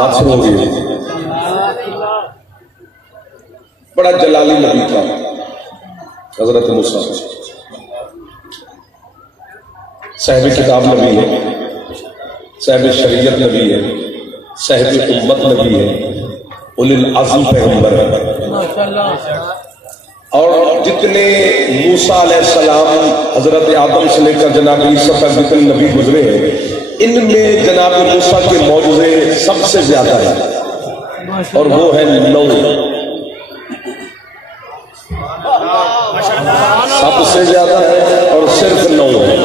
बात शुरू हो गई। बड़ा जलाली नबी था हजरत मूसा, साहिब किताब नबी है, साहिब शरीयत नबी है, साहिब उम्मत नबी है, उलिल अज़्म पैगंबर है। और जितने मूसा अलैहिस्सलाम हजरत आदम से लेकर जनाब ईसा तक जितने नबी गुजरे हैं, इनमें जनाब मूसा के मौजूज़े सबसे ज्यादा है, और वो है 9, सबसे ज्यादा है और सिर्फ 9 है।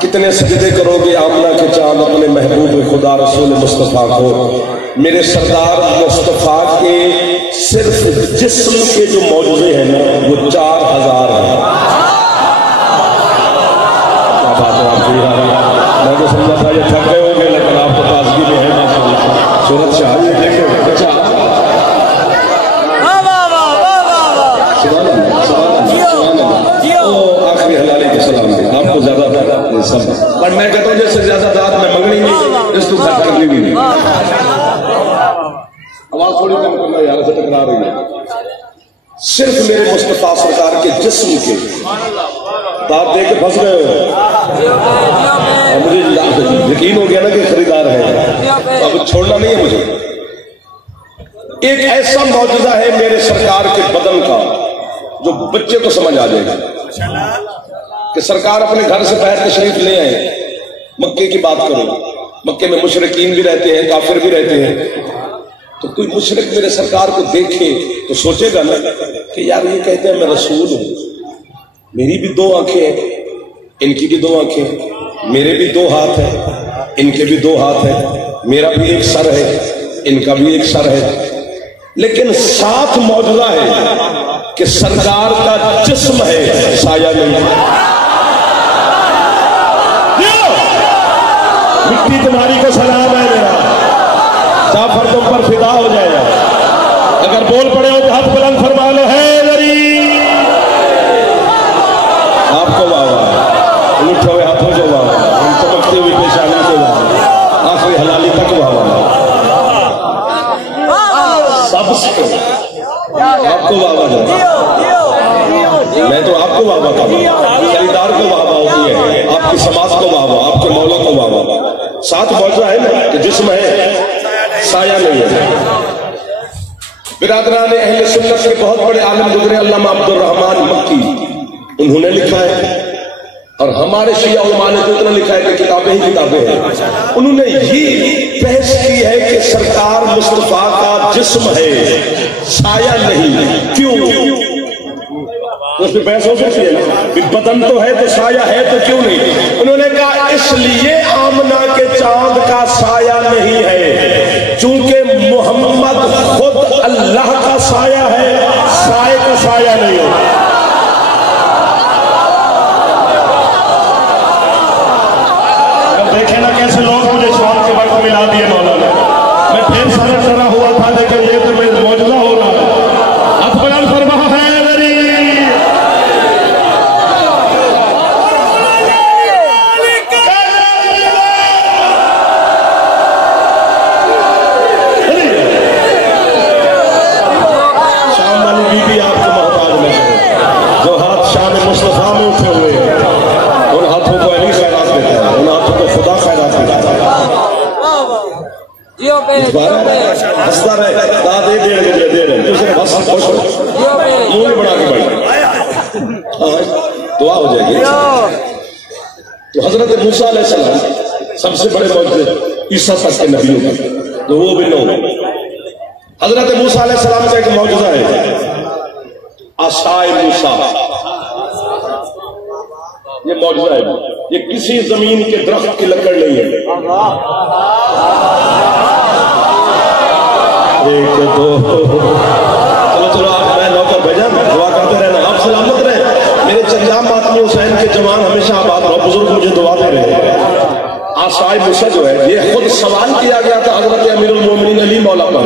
कितने सजदे करोगे आमना के चांद अपने महबूब खुदा रसूल मुस्तफ़ा को। मेरे सरदार मुस्तफ़ा के सिर्फ जिस्म के जो मौजूदे हैं ना वो 4000 है। क्या बात है आपकी, मैं तो समझा था ये थक गए होंगे, लेकिन आपको ताजगी में है ना सूरत शाह। आखिरी हलाली के सलाम आपको ज्यादा सब, पर मैं कहता हूँ जैसे ज्यादा दाद में मंगनी नहीं, इस तो खर्च करनी भी नहीं। आवाज थोड़ी कम करना यार, से टकरा रही है। सिर्फ मेरे मुस्तफा सरकार के जिस्म के दाद दे के फंस गए हो। मुझे यकीन हो गया ना कि खरीदार है, अब छोड़ना नहीं है मुझे। एक ऐसा मौजूदा है मेरे सरकार के बदन का जो बच्चे को समझ आ जाएगा कि सरकार अपने घर से बाहर तशरीफ ले आए। मक्के की बात करो, मक्के में मुशरिकीन भी रहते हैं, काफिर भी रहते हैं। तो कोई मुशरिक मेरे सरकार को देखे तो सोचेगा ना कि यार ये कहते हैं मैं रसूल हूं, मेरी भी 2 आंखें हैं, इनकी भी 2 आंखें, मेरे भी 2 हाथ हैं, इनके भी 2 हाथ हैं, मेरा भी एक सर है, इनका भी एक सर है। लेकिन साथ मौजूदा है कि सरकार का जिस्म है, साया नहीं। मिट्टी तुम्हारी को सलाम है मेरा, जाफर तुम पर फिदा हो जाएगा। अगर बोल पड़े हो तो हाथ बुलंद फरमा लो, है आपको वाह, उठे हुए हाथों से वाह, चमकते हुए पेशानी से वाह, आखिरी हलाली तक वाह, सबसे आपको वाह जाए। मैं तो आपको वाह खरीदार को वाह होती है, आपकी समाज को वाह, आपके मौला को वाह। साथ मौजूद है ना कि जिस्म है, साया नहीं है। बिरादरान अहले सुन्नत के बहुत बड़े आलिम गुजरे अल्लामा अब्दुल रहमान मक्की, उन्होंने लिखा है, और हमारे शिया उलमा ने तो इतना लिखा है कि किताबें ही किताबें हैं। उन्होंने ये बहस की है कि सरकार मुस्तफा का जिस्म है, साया नहीं। क्यों? उसमें बहस हो सकती है ना, बदन तो है तो साया है तो क्यों नहीं? उन्होंने कहा इसलिए आमना के चांद का साया नहीं है चूंकि मोहम्मद खुद अल्लाह का साया है, साए का साया नहीं है। देखे ना कैसे लोग मुझे शाम के वक्त मिला दिए मौलाना, मैं फिर सारा डरा हुआ था, लेकिन ये तो मैं मौजूदा हो रहा है। अकबर फरमा है हंसता रहे, दे रहे बस मुंह बना के बैठ, दुआ हो जाएगी। तो हजरत मूसा अलैहिस्सलाम सबसे बड़े मौजूद ईसा तक के नबियों का, तो वो भी 9। हजरत मूसा अलैहिस्सलाम का एक मौजूदा है आसाए मूसा, ये मौजूदा है, ये किसी जमीन के दरख्त की लकड़ नहीं है। एक दो चलो आप, मैं नौकर भेजा, दुआ करते रहना, आप सलामत रहे। मेरे चंदा मातमी हुसैन के जवान हमेशा आबाद रहो, बुजुर्ग मुझे दुआ दे रहे हैं। आसाए मूसा जो है, ये खुद सवाल किया गया था हजरत अमीरुल मोमिनीन अली मौला पर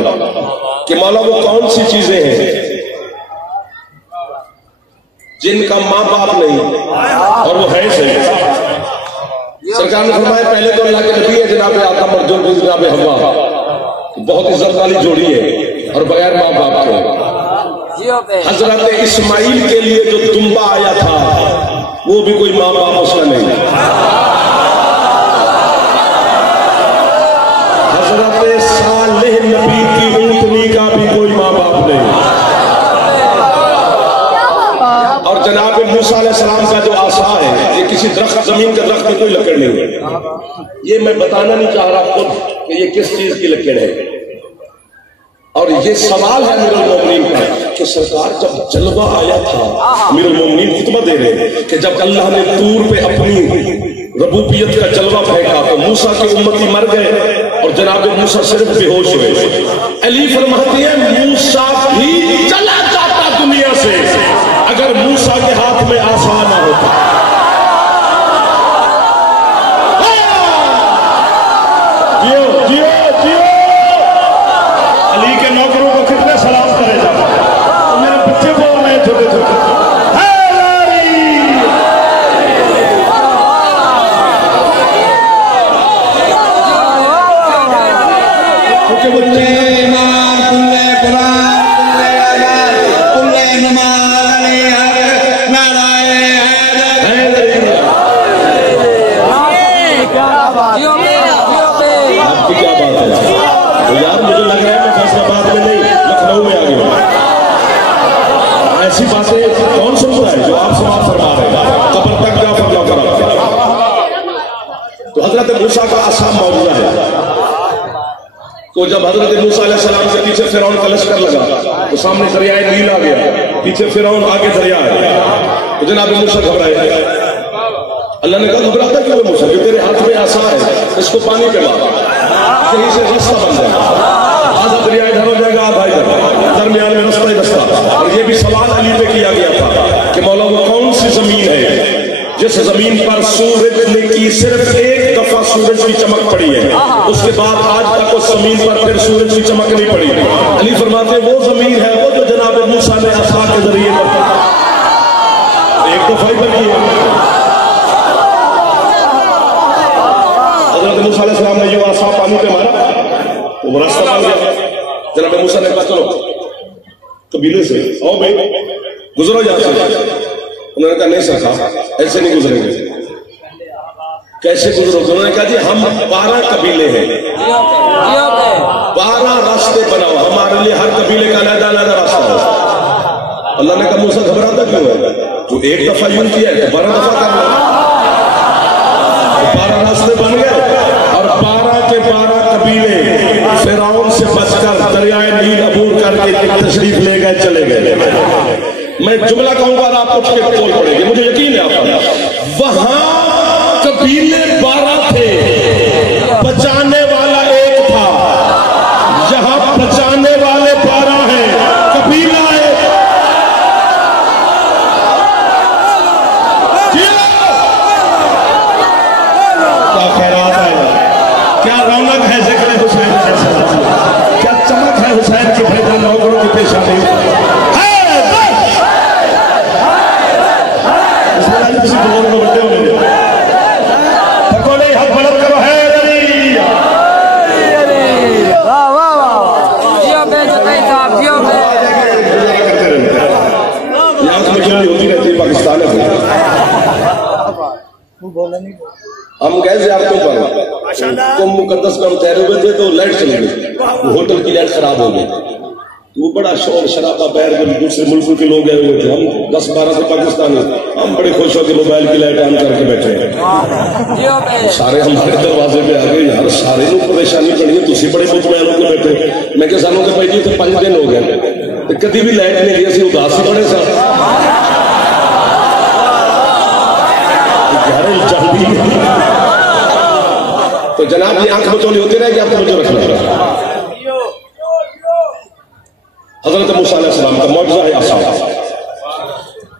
कि मौला वो कौन सी चीजें हैं जिनका माँ बाप नहीं और वो है सही। सरकार ने फरमाया पहले तो अल्लाह के नबी है जनाब आदम और जो भी जनाब हव्वा, बहुत इज्जत वाली जोड़ी है और बगैर माँ बाप के। हजरत इस्माइल के लिए जो दुम्बा आया था वो भी कोई माँ बाप उसका नहीं। हजरत सालेह नबी की ऊँटनी का भी कोई माँ बाप नहीं। और जनाब मूसा अलैहिस्सलाम का जो आसा है ये किसी दरख्त, जमीन के दरख्त में कोई लकड़ नहीं है। ये मैं बताना नहीं चाह रहा खुद कि ये किस चीज की लकड़ है। और ये सवाल है अमीरुल मोमिनीन का कि सरकार जब जलवा आया था, अमीरुल मोमिनीन खुतबा दे रहे हैं कि जब अल्लाह ने तूर पे अपनी रबूबियत का जलवा फेंका तो मूसा की उम्मती मर गए और जनाब मूसा सिर्फ बेहोश हुए। अली फरमाते हैं मूसा भी चला जाता दुनिया से अगर मूसा के हाथ में आसा ना होता। जियो जियो जियो। अली के नौकरों को कितने सलाम करे जाते हैं। तो मेरे बच्चे बोल रहे हैं छोटे छोटे, क्योंकि बच्चे आपकी क्या बात है तो यार, मुझे लग रहा है मैं फैसलाबाद में नहीं लखनऊ में आ गया। ऐसी बातें कौन सुन रहा है जो आप समाप्त फरमा रहे हैं। कब्र तक क्या फरमा करा। तो हजरत मूसा का आसान मौजूदा है। तो जब हजरत मूसा अलैहिस्सलाम के पीछे फिरौन का लश्कर लगा तो सामने दरियाए नील आ गया, पीछे फिरौन आगे दरिया है। तो जनाब मूसा घबराए। अल्लाह ने कहा घबराता क्यों है मूसा, तेरे हाथ में आसा है, इसको पानी पे मार, कहीं से रास्ता बन जाएगा। आधा दरिया इधर हो जाएगा, आधा इधर, दरमियान में रास्ता ही रास्ता। और ये भी सवाल अली पे किया गया था कि मौला वो कौन सी जमीन है जिस जमीन पर सूरज की सिर्फ एक दफा सूरज की चमक पड़ी है, उसके बाद आज तक उस जमीन पर फिर सूरज की चमक नहीं पड़ी। अली फरमाते वो जमीन है वो जो जनाब मूसा ने आसा के जरिए एक दफा ही बनी है। हजरत मूसा अलैहिस्सलाम ने जो आसा पानी पे मारा वो रास्ता बन गया। जनाब मूसा ने कहा चलो कबीले से आओ भाई गुजरो यहाँ से। उन्होंने कहा नहीं सरकार ऐसे नहीं गुजरेंगे। कैसे गुजरोगे? उन्होंने कहा जी हम 12 कबीले हैं, 12 रास्ते बनाओ, हमारे लिए हर कबीले का अलग अलग रास्ता हो। अल्लाह ने कहा मूसा घबराता क्यों है, तो एक दफा यूं किया है तो 12 दफा कर लो। 12 रास्ते बन गए और 12 के 12 कबीले फिरौन से बचकर दरियाए नील अबूर करके तशरीफ ले गए, चले गए। मैं जुमला कहूंगा और आप उठ के बोल पड़ेंगे, मुझे यकीन है आप। वहां कबीले 12 थे, बचाने वाला एक था। यहां बचाने वाले 12 हैं, कबीला है। क्या खैरात है, क्या रौनक है जिक्र हुसैन, क्या चमक है हुसैन की भेजा नौकरों की पेशानी। किसी बुजुर्ग को बच्चे हो मेरे थको नहीं, हाथ बुलंद करो। है होती रहती है पाकिस्तान में। हम गए थे आपके ऊपर तो मुकद्दस में हम ठहरे हुए थे तो लाइट चली गई, होटल की लाइट खराब हो गई। वो बड़ा शोर शराबा बैर में दूसरे मुल्कों के लोग गए हुए थे। हम 10-12 से पाकिस्तानी, हम बड़े खुश होकर मोबाइल की लाइट ऑन करके बैठे हैं। सारे हमारे दरवाजे पे आ गए यार, सारे लोग परेशानी पड़ी है, तुम बड़े मुतमैन होकर बैठे। मैं क्या सानू के भाई जी तो 5 दिन हो गए कभी भी लाइट नहीं गई, असं उदास ही बड़े सा। तो जनाब ये आंख बचौली होती रहे कि आपको बचो रखना। हजरत मूसा अलैहिस्सलाम का मौजूदा है आसा।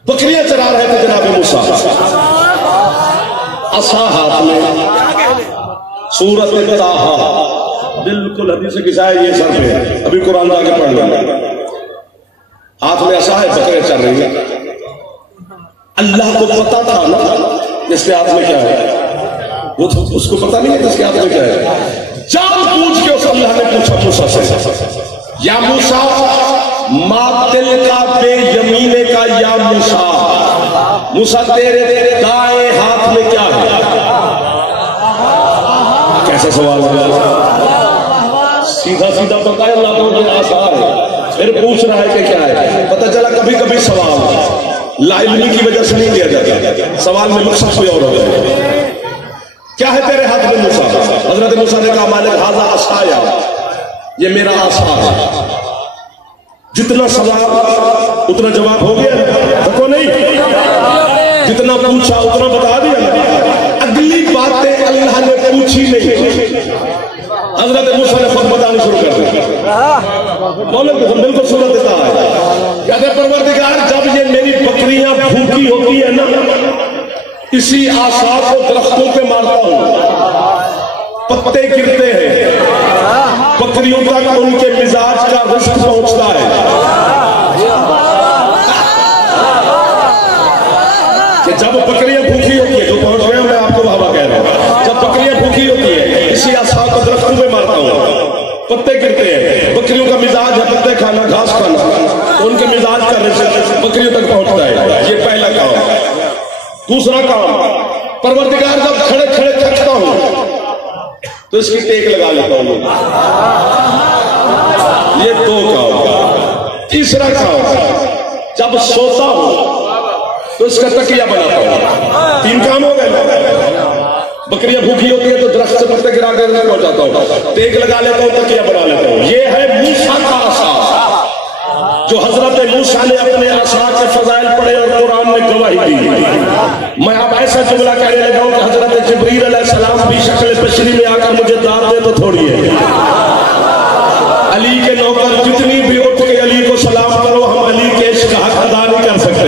बकरियां चरा रहे थे जनाब मूसा, आसा हाथ में, सूरत ताहा बिल्कुल हदीस किसा है ये सर पे, अभी कुरान आगे पढ़ लेंगे। हाथ में आसा है, बकरियां चल रही है। अल्लाह को पता था ना इसके हाथ में क्या है, वो तो उसको पता नहीं है इसके हाथ में क्या है। जान पूछ के उस अल्लाह ने पूछा मूसा से, या मूसा मातिल का बेयमीने का, या मूसा, मूसा तेरे दाएं हाथ में क्या है? कैसा सवाल है? सीधा सीधा बताया अल्लाह को आसान है, फिर पूछ रहा है कि क्या है। पता चला कभी कभी सवाल लाइल्मी की वजह से नहीं किया जाता, सवाल में मकसद कोई और होता है। क्या है तेरे हाथ में मूसा? हजरत मूसा ने कहा मालिक हाजा आसाया, ये मेरा आसा है। जितना सवाल उतना जवाब हो गया, देखो नहीं, जितना पूछा उतना बता दिया। अगली बातें अल्लाह ने पूछी नहीं, हजरत मूसा ने खुद बताना शुरू कर दिया। मौलवी बिल्कुल सुना देता है, कहते परवरदिगार जब ये मेरी बकरियां भूखी होती है ना, इसी आशा को दरख्तों पे मारता हूं, पत्ते गिरते हैं, बकरियों तक उनके मिजाज का रिस्क पहुंचता है। कि जब बकरियां भूखी होती है, जो पहुंच गए मैं आपको हवा कह रहा हूं, जब बकरियां भूखी होती है इसी आशा को दरख्तों पे मारता हूं, पत्ते गिरते हैं, बकरियों का मिजाज है पत्ते खाना, घास खाना, तो उनके मिजाज का रिस्क बकरियों तक पहुंचता है। ये पहला काम। दूसरा काम, परवरदिगार जब खड़े खड़े थकता हूं तो इसकी टेक लगा लेता हूं। ये दो काम। तीसरा काम, जब सोता हूं तो इसका तकिया बनाता हूं। 3 काम हो गए। बकरियां भूखी होती है तो दरख्त से पत्ते गिरा कर पहुंचाता हूं, टेक लगा लेता हूं, तकिया बना लेता हूं। ये है मूसा का आसा, जो हजरत मूसा ने अपने आसा के फजाइल पढ़े और कुरान ने गवाही दी। मैं अब ऐसा जुमला कहने लगा हूं कि हजरत जिब्रील अलैहिस्सलाम भी शक्ल बशरी में आकर मुझे दाद दे तो थोड़ी है। अली के नौकर जितनी भी उठ के अली को सलाम करो, हम अली के इश्क का हक अदा नहीं कर सकते।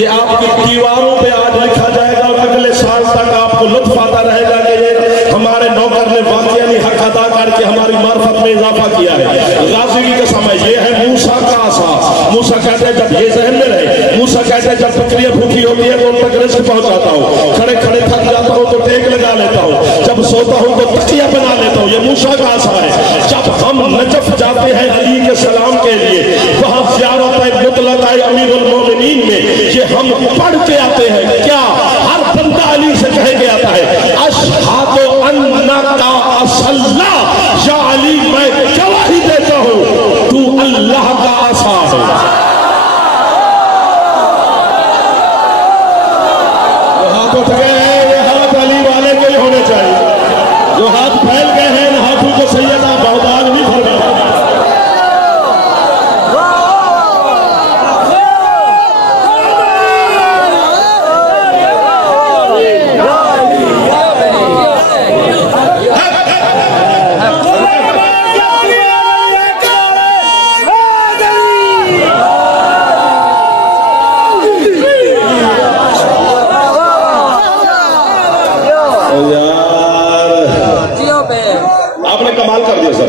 ये आपकी दीवारों पे आज लिखा जाएगा और अगले साल तक आपको लुत्फ आता रहेगा कि ये हमारे नौकर ने वाकई हक अदा करके हमारी मार्फत में इजाफा किया है। गाजी की कसम है, ये है मूसा का आसा। मूसा कहते हैं जब ये जहन में रहे, मूसा कहते हैं जब बकरियां भूखी होती है तो उन तक रिस्क पहुंचाता हूँ, खड़े खड़े थक जाता हूँ तो टेक लगा लेता हूँ, जब सोता हूँ तो तकिया बना लेता हूँ। ये मूसा का आसा है। जब हम नजफ जाते हैं अली के सलाम के लिए, वहां ज़ियारत मुतलक़ अमीरुल मोमिनीन में ये हम पढ़ के आते हैं। क्या हर बंदा अली से कह के आता है, अशहादु अन्नका असल्ला, या अली मैं गवाही देता हूं तू अल्लाह का आसा है। जो हाथ उठ गए हैं ये हाथ अली वाले के होने चाहिए। जो हाथ फैल गए हैं इन हाथों को सैयदा बहुदान नहीं फरमा। आपने कमाल कर दिया सर,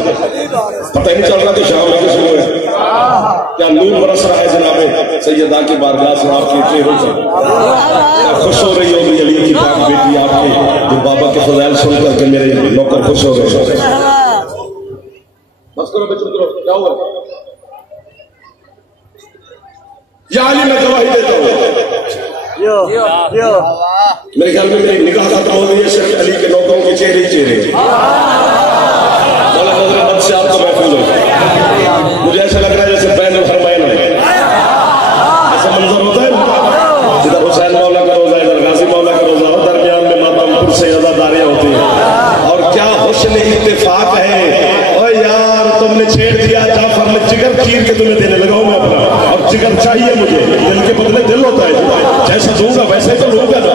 पता ही नहीं चल रहा कि शाम है कि सुबह है। क्या नूर बरस रहा है जनाबे सैयदा की बारगाह से आपके चेहरों से। क्या खुश हो रही होगी अली की पाक बेटी आपके, जो बाबा के फजाइल सुन करके मेरे नौकर खुश हो गए। बस करो बच्चों, क्या हुआ? या अली मैं गवाही देता हूँ। मेरे ख्याल में मेरी निगाह खत्म हो गई है सिर्फ अली के नौकरों के चेहरे चेहरे। से आपको महफूज हो, मुझे ऐसा लग रहा है जैसे बैन फरमाइन है। ऐसा मंजर होता है इधर हुसैन मौला का रोजा, इधर गाजी मौला का रोजा, और दरमियान में मातमपुर से अज़ादारियां होती हैं। और क्या हुस्न इत्तेफाक है। ओ यार तुमने छेड़ दिया, जाफर ने जिगर चीर के तुम्हें देने लगा हूं मैं अपना, और जिगर चाहिए मुझे, दिल के बदले दिल होता है, जैसा दूंगा वैसे तो लूंगा ना।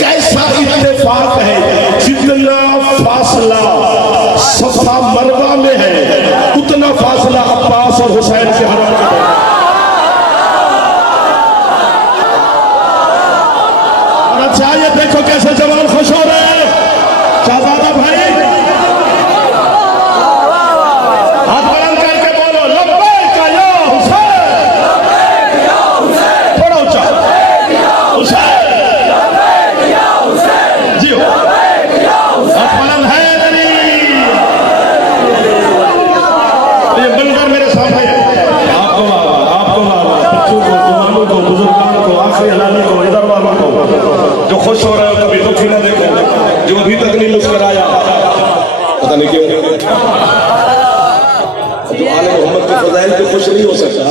कैसा इत्तेफाक है, जितना फासला सफा मरवा में है उतना फासला अब्बास और हुसैन के हरम का है। अच्छा ये देखो कैसे जवान खुश हो रहे हैं। शाहजादा भाई हाथ बुलंद करके बोलो लब्बैक या हुसैन, थोड़ा ऊंचा हुसैन जी हो, हाथ बुलंद है बुजुर्गान को, आखिरी हलाली को, इधर वालों को जो खुश हो रहे हो कभी दुखी ना देखो, जो अभी तक नहीं मुस्कुराया पता नहीं क्यों। जो आले मोहम्मद के फज़ाइल पे खुश नहीं हो सकता,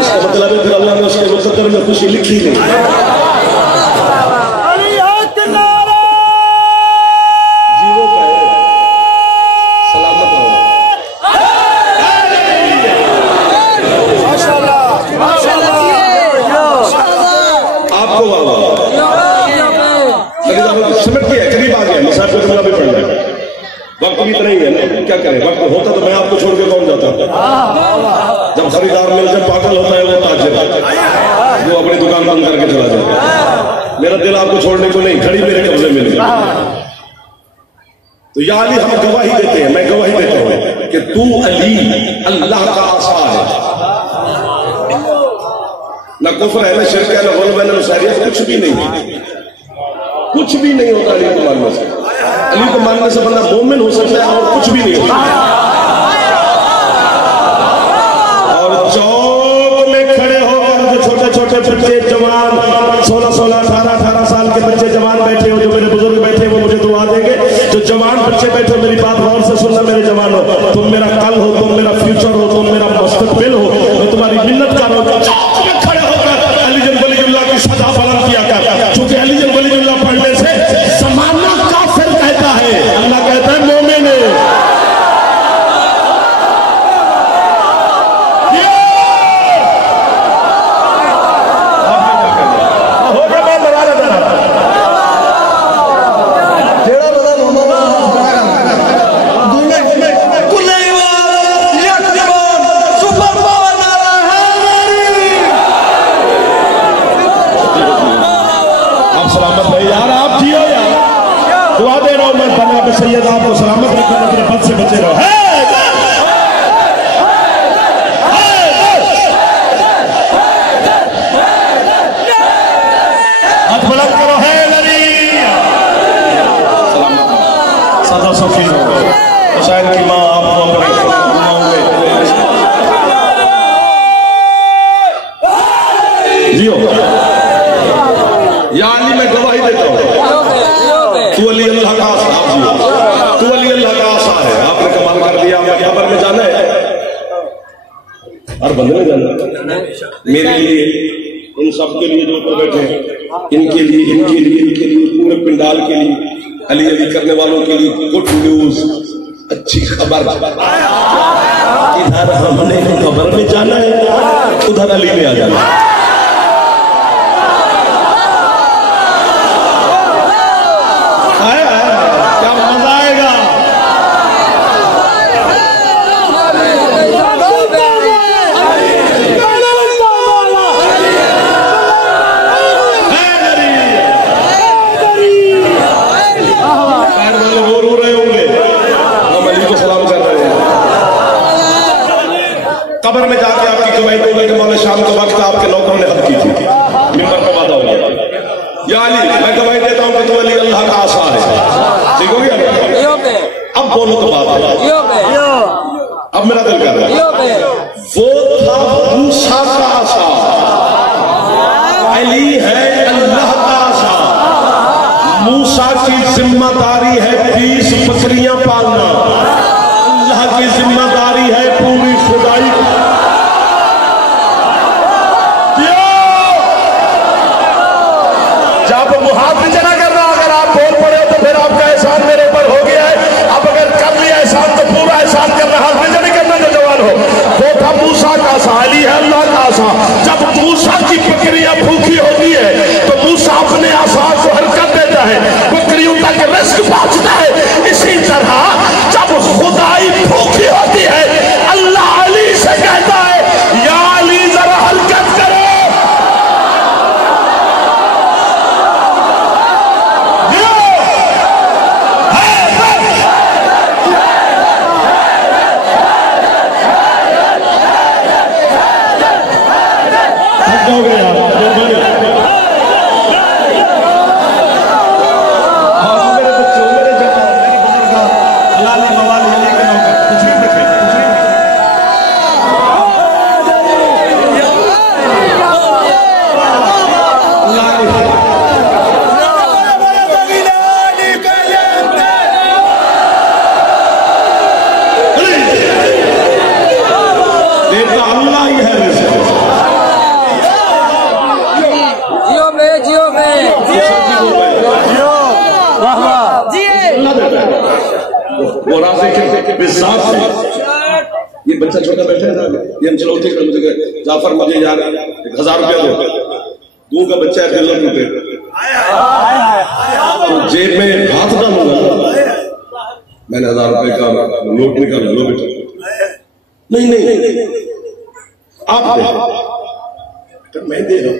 इसका मतलब है फिर अल्लाह ने उसके मुक़द्दर में खुशी लिखी नहीं। वक्त भी इतना ही है ना, क्या करें, वक्त होता तो मैं आपको छोड़ के कौन जाता। जब खरीदार मिल जाए पागल होता है वो ताजिर, वो अपनी दुकान बंद करके चला जाए। मेरा दिल आपको छोड़ने को नहीं, घड़ी मेरे कब्जे में नहीं। तो या अली हम गवाही देते हैं, मैं गवाही देता हूं कि तू अली अल्लाह का आसा है। न कुफ्र है, न शिर्क है, न गुल्ब है, न शरीयत, कुछ भी नहीं, कुछ भी नहीं होता अली को मानने से। अली को मानने से बंदा मोमिन हो सकता है और कुछ भी नहीं होता। और चौक में खड़े होकर जो छोटे छोटे बच्चे जवान 16-16, 18-18 साल के बच्चे जवान बैठे हो, जो मेरे बुजुर्ग बैठे हो, मुझे दुआ देंगे। जो जवान बच्चे बैठे हो, मेरी बात गौर से सुनना मेरे जवान हो, तुम मेरा कल हो, तुम मेरा फ्यूचर हो, तुम मेरा मुस्तकबिल हो, मैं तुम्हारी मिन्नत कर रहा हूं। चौक में खड़े होकर अली जन वलीउल्लाह की सदा बुलंद किया कर, क्योंकि अली जन वलीउल्लाह पढ़ने से जमाना काफिर कहता है, अल्लाह कहता है मोमिन है। सैयद आपको सलामत रखना, अपने पद से बचे रहो। हाथ बुलंद करो, है नबी सदा सफी हो। शायद की माँ आपको अपने जियो। या अली मैं गवाही देता हूँ, तू अली अल्लाह का आसा, तू अली अल्लाह का आसा है। आपने कमाल कर दिया। मैं खबर में जाना है और बंदे में जाना मेरे लिए, इन सब के लिए जो ऊपर बैठे हैं, इनके लिए, इनके लिए, इनके लिए, पूरे पिंडाल के लिए, अली अली करने वालों के लिए गुड न्यूज, अच्छी खबर। इधर हमने खबर में जाना है, उधर अली में आ जाना है। क्या मजा आएगा। वो रो रहे होंगे, हम अली को सलाम कर रहे हैं। कब्र में जाके आपकी कमाई दोगे कि मौला शाम का वक्त आपके नौकरों ने हद की थी, मिंबर पे वादा हो गया। या अली मैं गवाही देता हूं कि तू अली अल्लाह का आसा है। ठीक हो गया? अब बोलो तो बात है। अब मेरा दिल कर रहा है, वो था मूसा का आसा, अली है अल्लाह का आसा। मूसा की जिम्मेदारी है 20 बकरियां पालना, अल्लाह की जिम्मेदारी है पूरी खुदाई। जब मुहाफ़िज़ ना करना, अगर आप बोल पड़े तो फिर आपका एहसान मेरे ऊपर हो गया है। अब अगर कर लिया एहसान तो पूरा एहसान करना, हाफ़िज़ नहीं करना। जो जवान हो, वो था मूसा का आसा, अली है अल्लाह का आसा। जब मूसा की बकरियां भूखी होती है तो मूसा अपने आसा को हरकत देता है, बकरियों तक रिस्क पहुंचता है। इसी तरह जब खुदाई भूखी होती है, अल्लाह अली से कहता है, या अली जरा हरकत करो। हो गया के बेसात से ये बच्चा छोटा बैठा है ना, ये हम चलौती कर मुझे जाफर मुझे यार 1000 रुपया दो, दूं का बच्चा है दिल टूटे तो जेब में हाथ डालूंगा, मैंने 1000 रुपए का नोट निकाल लो बेटा, नहीं आप बेटा मैं दे रहा हूं,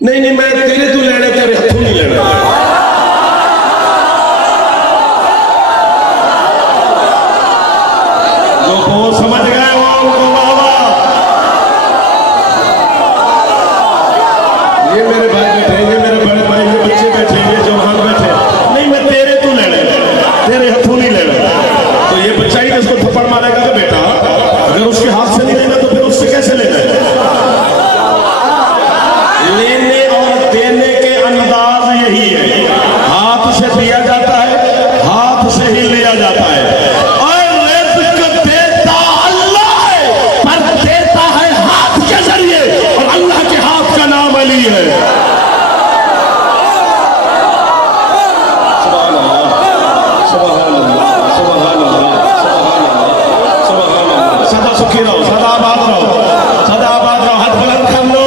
नहीं मैं तेरे तू लेना, तेरे हाथों नहीं लेना। वो समझ गए वो बाबा, ये मेरे भाई बैठेंगे, मेरे बड़े भाई के बच्चे बैठेंगे, जवान बैठे, नहीं मैं तेरे तू लेना, तेरे हाथों नहीं लेना। तो ये बच्चा ही इसको थप्पड़ मारेगा कि बेटा अगर उसके हाथ से नहीं लेना तो फिर उससे कैसे लेना है? लेने और देने के अंदाज यही है, हाथ से दिया जाता है, हाथ से ही लिया जाता है। और रिज़्क़ देता अल्लाह है, पर देता है हाथ के जरिए, और अल्लाह के हाथ का नाम अली है। सुभान अल्लाह, सुभान अल्लाह, सुभान अल्लाह, सुभान अल्लाह। सदा सुखी रहो, सदा आबाद रहो, सदा आबाद रहो। हाथ बुलंद कर लो,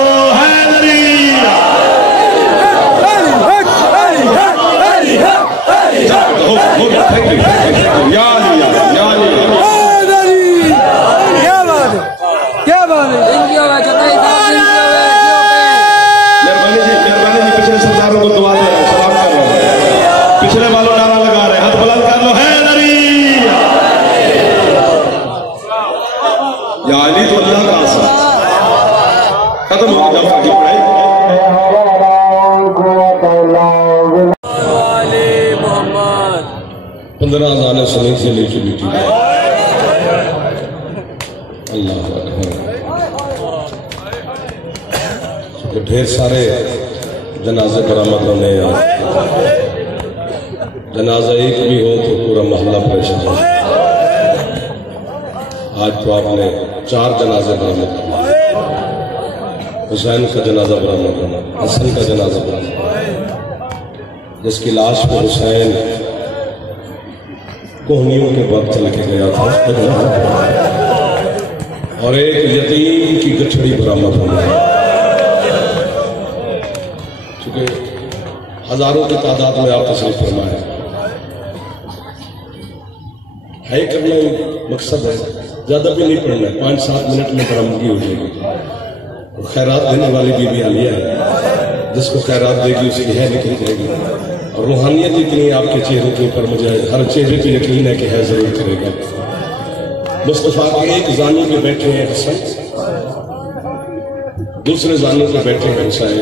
मेहरबानी जी पिछले सरदारों को दुआ दे रहे हैं, सलाम कर रहे हैं, पिछले वालों नारा लगा रहे हैं, हाथ बुलंद कर लो, हैदरी या अली तो अल्लाह का आसान। खत्म हो गया की पढ़ाई। 15 अज़ानें सुनी से नीचे बैठी अल्लाह तो ढेर सारे जनाजे बरामद होने हैं, जनाजा एक भी हो तो पूरा मोहल्ला परेशान है। आज तो आपने 4 जनाजे बरामद किए, हुसैन का जनाजा बरामद करना, हसन का जनाजा बरामद, जिसकी लाश को हुसैन कोहनियों के वक्त लेके गया था, और एक यतीम की गठड़ी बरामद होनी है। चूंकि हजारों की तादाद में आप तशरीफ फरमाए है, करना मकसद है, ज्यादा भी नहीं पढ़ना है, 5-7 मिनट में बरामदगी हो जाएगी। खैरात देने वाली बीबी आलिया है, जिसको खैरात देगी उसकी है निकल जाएगी। और रूहानियत इतनी आपके चेहरे के ऊपर, मुझे हर चेहरे पे यकीन है कि है जरूर करेगा। मुस्तफा के एक जानी पे बैठे हैं हसन, दूसरे जानी पे बैठे हैं हुसैन।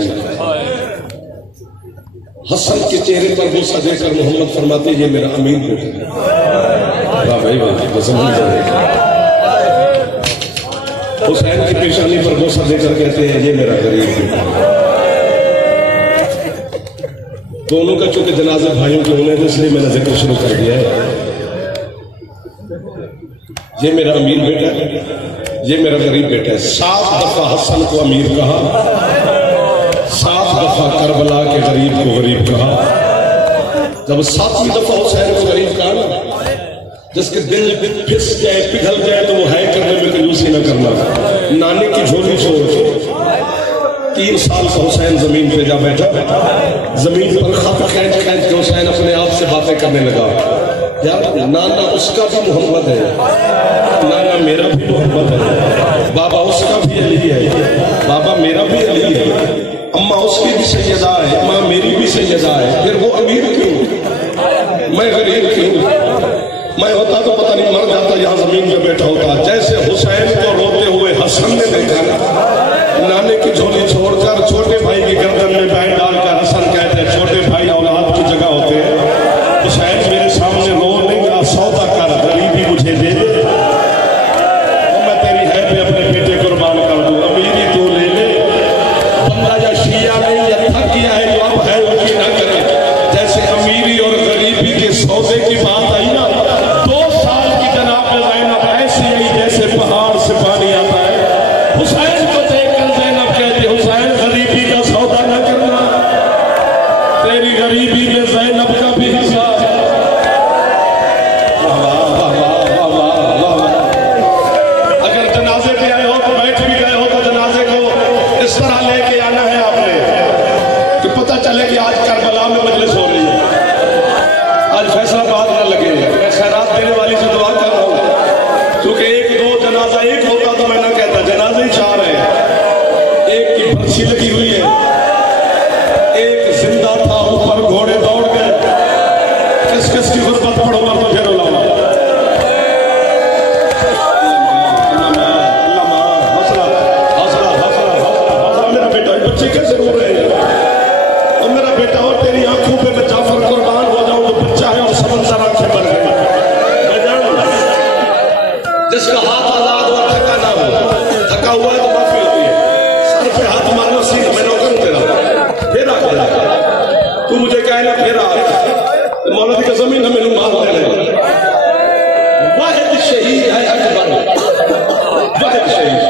हसन के चेहरे पर बोसा देकर मोहम्मद फरमाते ये मेरा अमीर बेटा है। वाह भाई वाह, हुसैन की पेशानी पर बोसा देकर कहते हैं ये मेरा गरीब बेटा है। दोनों का चूंकि जनाजे भाइयों के होने, इसलिए मैंने जिक्र शुरू कर दिया है। ये मेरा अमीर बेटा है, ये मेरा गरीब बेटा है। 7 दफा हसन को अमीर कहा, 7 दफा करबला के गरीब को गरीब कहा। जब 7वीं दफा हुसैन को गरीब कहा ना, जिसके दिल फिस जाए, पिघल जाए, तो वो है करने में कंजूसी न करना। नानी की झोली छोड़ 3 साल का हुसैन जमीन पे जा बैठा, जमीन पर खत खींच खींच के हुसैन अपने आप से बातें करने लगा। यार नाना उसका भी मोहम्मद है, नाना मेरा भी मोहम्मद है, बाबा उसका भी अली है, बाबा मेरा भी अली है, अम्मा उसकी भी सैयदा है, माँ मेरी भी सैयदा है। फिर वो अमीर क्यों, मैं गरीब क्यों? मैं होता तो पता नहीं मर जाता, यहाँ जमीन पे बैठा होता। जैसे हुसैन को रोते हुए हसन ने देखा, नाने की झोली छोड़कर छोटे भाई की गर्दन में बैठ डालकर हसन कहते हैं छोटे भाई औलाद की जगह होते हैं। हुसैन मेरे सामने रो नहीं, मेरा सौदा कर, गरीबी मुझे दे दे, मैं तेरी है पे अपने बेटे कुर्बान कर दूं, अमीरी तू ले ले। बंदा या शिया नहीं या थक गया है, जो अब है उनकी ना करे। जैसे अमीरी और गरीबी के सौदे की बात आई ना, 2 साल की जनाब ज़ैनब ऐसी आई जैसे पहाड़ से पानी आता है। हुसैन जिसका हाथ आजाद और थका ना हो, थका हुआ है तो माफी होती है। सर पे हाथ मारना सीख, मैं नौकर तेरा फिर आ गया, तू मुझे कहे ना फिर आ मौलवी का जमीन हमें मार देने। वाहिद शहीद है अकबर, वाहिद शहीद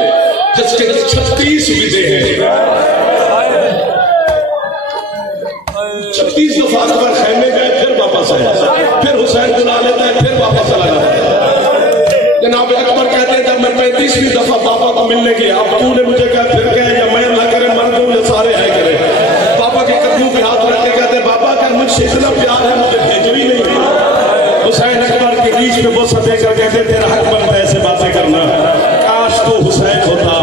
जिसके 36 विदे हैं। 36 दफा अकबर खेमे गए, फिर वापस आए, फिर हुसैन बुला लेता है, फिर वापस चला जाता है। जनाब अकबर कहते हैं जब मैं 35वीं दफा पापा को मिलने गया, अब तूने मुझे कहा फिर कहे या मैं अल्लाह करे मर दूं या सारे है करे। पापा के कदमों पे हाथ रख के कहते हैं बाबा अगर मुझसे इतना प्यार है मुझे भेजो ही नहीं। हुसैन अकबर के बीच में वो सब देकर कहते तेरा हक बनता है ऐसे बातें करना, काश तो हुसैन होता,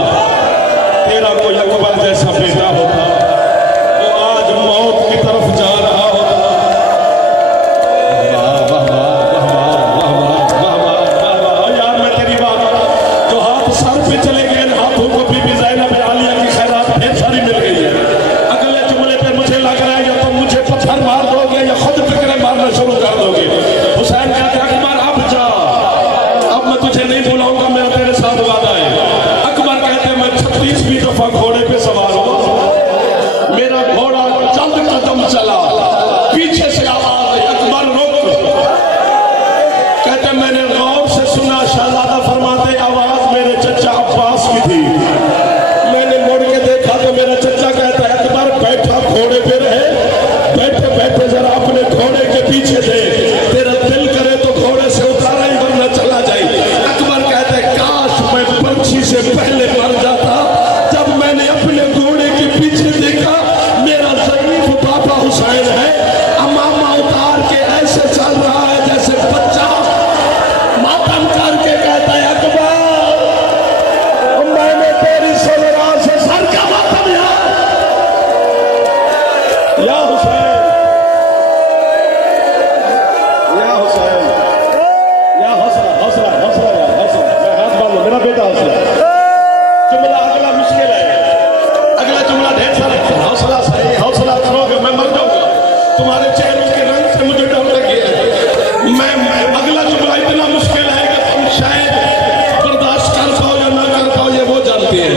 तेरा कोई अकबर जैसा बेटा होता तो आज मौत की तरफ जा रहा होता। यार मैं तेरी बात, जो हाथ सर पे चले गए हाथों को बीबी ज़ैनब आलिया की खैरात ढेर सारी मिल गई है। अगले जुमले पे मुझे लग रहा है या तो मुझे पत्थर मार दोगे या खुद फिक्र मारना शुरू कर दोगे। हुसैन कहते अकबर अब जा, अब मैं तुझे नहीं बुलाऊंगा, मेरा तेरे साथ वादा है। अकबर कहते मैं 36वीं दफा घोड़े पे सवार हुआ, मेरा घोड़ा चंद कदम चला, पीछे से आवाज आई अकबर रुक। कहते मैंने गौर से सुना, शहजादा फरमाते आवाज मेरे चचा अब्बास की थी। मैंने मुड़ के देखा तो मेरा चचा कहता है अकबर बैठा घोड़े पे रहे, बैठे बैठे जरा अपने घोड़े के पीछे दे, तेरा दिल करे तो घोड़े से उतारा ही वरना चला जाए। अकबर कहते काश मैं पंछी से पहले मर जाता। जब मैंने अपने घोड़े के पीछे देखा मेरा ज़ईफ पापा हुसैन है, अमामा उतार के ऐसे चल रहा है जैसे बच्चा मातम करके कहता है अकबर मैंने तेरी सलरा से सर का मातम या हुसैन, या हुसैन, या हौसला हौसला हौसला यार हौसला, मैं हाथ बांधो मेरा बेटा हौसला। जुमला अगला मुश्किल है, अगला जुमला ढेर सारा हौसला सही, हौसला करोगे मैं मर जाऊंगा, तुम्हारे चेहरों के रंग से मुझे डर लगी है। मैं अगला जुमला इतना मुश्किल है कि तुम शायद बर्दाश्त कर पाओ या ना कर पाओ, ये वो जानती है।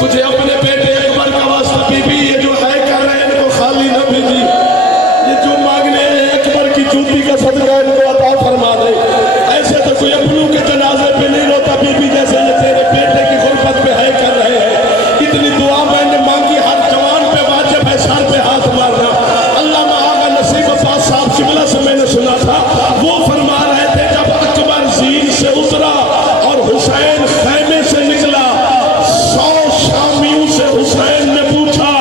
तुझे अपने बेटे अकबर का वास्ता बीबी ये जो है कर रहे हैं इनको खाली न भेजी, ये जो मांगने अकबर की जूती का सदका इनको अता फरमा दे। ऐसे तो कोई अपनों के जनाजे पे नहीं रोता बीबी जैसे ये तेरे बेटे की गुर्बत पे है कर रहे हैं। इतनी दुआ मैंने मांगी, हर जवान पे वाजिब है सर पे हाथ मारना। अल्लाह आगा नसीब अब्बास साहब शिमला से मैंने सुना था, वो फरमा रहे थे जब अकबर जीन से उतरा और हुसैन खैमे से निकला, 100 शामियों से हुसैन ने पूछा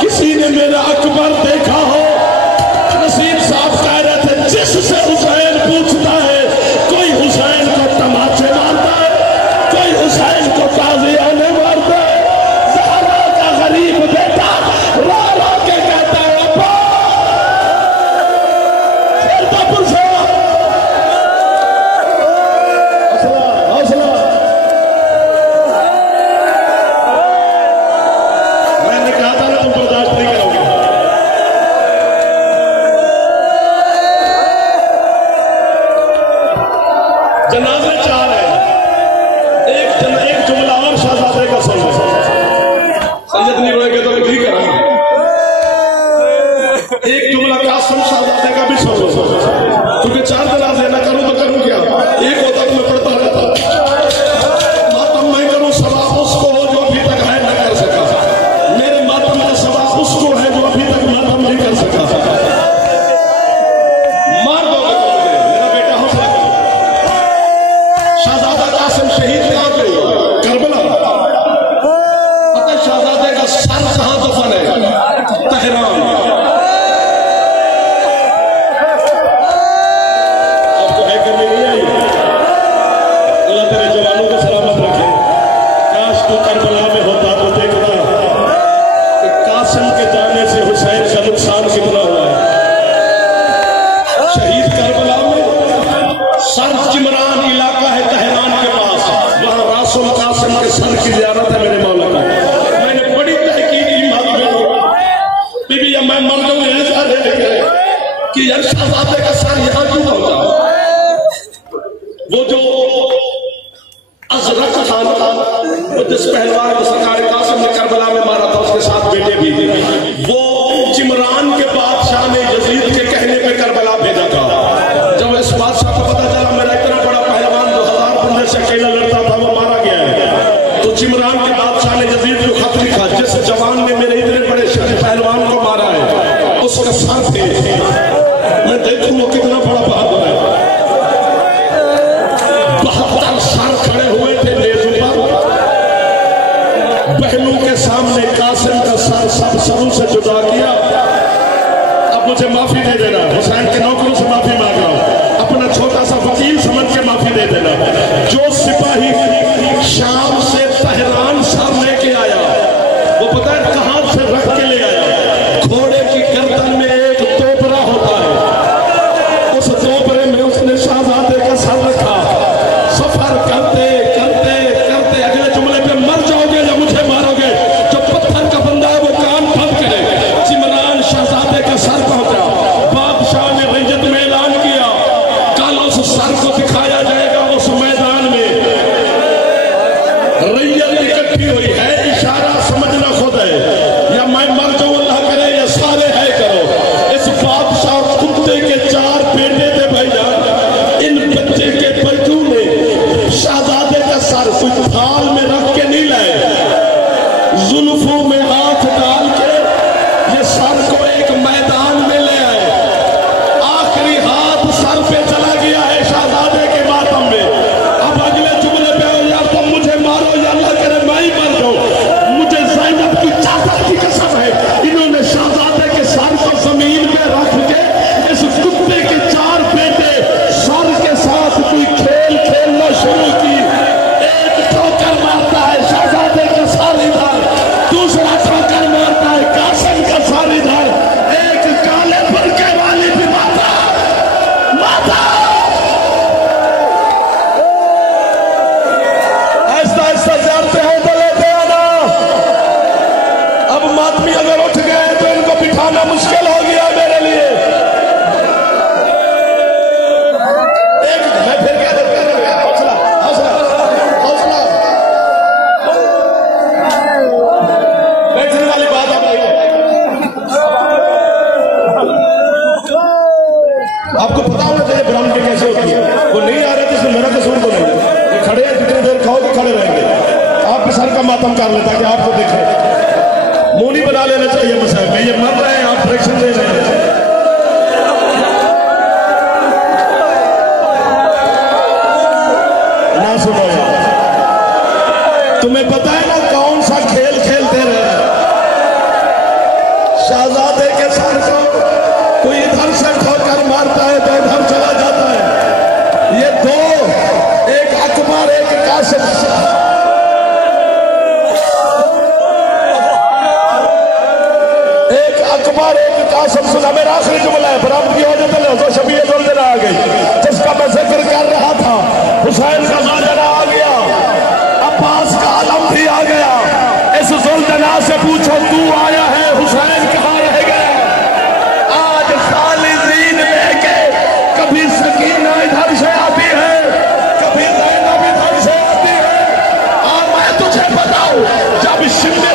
किसी ने मेरा अकबर देखा हो? नसीब साहब कह रहे थे जिससे हुसैन पूछता है कोई हुसैन को तमाचे मारता है, कोई हुसैन को ताज़ियाने मारता है। ज़हरा का गरीब बेटा रो रो के कहता है अब्बा हौसला हौसला। मैंने कहा था ना तुम बर्दाश्त नहीं करोगे। जनाजे 4 है, एक जुमला और शहजादे का सुनो। सैयद नहीं रोएंगे तो ठीक है, एक जुमला कासिम शहजादे का भी सुनो, क्योंकि 4 जनाजे ना करूं तो करूं क्या, एक होता तो मैं पढ़ता रहता। मातम मैं करूं सवाब उसको हो जो अभी तक है न कर सका, मेरे मातम का सवाब उसको है जो अभी तक मातम नहीं कर सका। मार दोगे तो मुझे, मेरा बेटा हौसला करो। शहजादा कासिम शहीद कहां पे? करबला। पता है शहजादे का सर कहां दफन है? तेहरान। आपको है करनी नहीं आई? अल्लाह तेरे जवानों को सलामत रखे। काश तू करबला में होता तो देखता कि कासिम के जाने से हुसैन का नुकसान कितना हुआ है। शहीद करबला में सर चिमरान इलाका है तेहरान के पास, वहां रासुल कासिम के सर की ज़ियारत है मेरे मौला का। मैंने बड़ी तहकीक की बीबी या मैं मर जाऊं कि यार शहजादे का सर यहां क्यों पहुंचा? वो जो जिस पहलवान को सरकार कासिम ने करबला में मारा था उसके साथ बेटे भी, वो जिमरान के बादशाह ने यजीद के कहने पे करबला भेजा था। जब इस बादशाह को पता चला मेरा इतना बड़ा पहलवान जो 1000 बंदे से अकेला लड़ता था वो मारा गया है, तो जिमरान के बादशाह ने यजीद को खत लिखा, जिस जवान ने मेरे इतने बड़े पहलवान को मारा है उसका सर थे, मैं देखूं वो कितना बड़ा बहादुर है। 72 सर खड़े हुए थे नेज़ों पर, बहनों के सामने कासिम का सर सब सरों से जुदा किया। अब मुझे माफी दे देना, हुसैन के नौकरों से माफी मांग रहा हूं, अपना छोटा सा वकील समझ के माफी दे देना। जो सिपाही शाम से तहरान सर लेके आया, वो पता है कहां से रख के ले आया? घोड़े की गर्दन में एक तोबरा होता है, उस तोबरे में उसने शहजादे का सर रखा। सफर करते करते करते अगले जुमले पे मर जाओगे या मुझे मारोगे, जो पत्थर का बंदा है वो कान बंद करे। जिमरान शहजादे का सर पहुंचा, बादशाह ने रंजत में ऐलान किया, कल उस सर को दिखाया जाएगा उस मैदान में। रैयत इकट्ठी हुई है, इशारा समझना खुद है, या मैं मर जाऊं अल्लाह करे या सारे है करो। इस बादशाह कुत्ते के 4 बेटे थे भाईजान, इन बच्चे के बच्चों ने शहजादे का सर कोई थाल में रख के नहीं लाए, जुल्फों में हाथ डाल के ये सर को एक मैदान में ले आए। आखिरी हाथ सर पे चला गया है शहजादे के मातम में। अब अगले जुमले पे यार तुम मुझे मारो या अल्लाह करे मैं ही मर जाऊं, मुझे ज़ैनब की चादर की कसम है, इन्होंने शहजादे के सर को जमीन पे रख के इस कुत्ते के 4 बेटे सर के साथ कोई खेल खेलना शुरू की। एक ठोकर मारता है शहजादे का सर इधर, दूसरा ठोकर मारता है कासिम का सर इधर, एक काले बरके वाली भी माता माता। ऐसा ऐसा जानते हैं तो लेते आना। अब मातमी अगर उठ गए तो इनको बिठाना मुश्किल हो गया मेरे लिए। एक मैं फिर क्या हौसला हौसला हौसला बैठने वाली बात अब नहीं है। आपको पता होना चाहिए ब्राह्मण के कैसे होती है। वो नहीं आ रहे तो इसमें मेरा कसूर तो नहीं, ये खड़े हैं, जितनी देर खाओगे खड़े रहेंगे। आप सर का मातम कर लेता कि आपको देखें, मुंह नहीं बना लेना चाहिए मसाइल में। ये मर रहे हैं, आप फ्रैक्शन दे रहे हैं। ना सुनो यार, तुम्हें पता है ना कौन सा खेल खेलते रहे? शहजादे के सर को कोई इधर से ठोकर मारता है तो इधर चला जाता है। ये दो, एक अकबर एक कासिम, एक अकबर एक कासिम। सुना मेरा आखिरी जुमला है, बराबर की वजह से शबीयत जुलजना आ गई, जिसका मैं जिक्र कर रहा था। हुसैन का जुलजना आ गया, अब्बास का आलम भी आ गया। इस जुलजना से पूछो तू आया है, हुसैन कहाँ रह गया? आज खालिदीन लेके कभी सकीना इधर से आती है, कभी ज़ैनब इधर से आती है। और मैं तुझे बताऊं, जब शिमले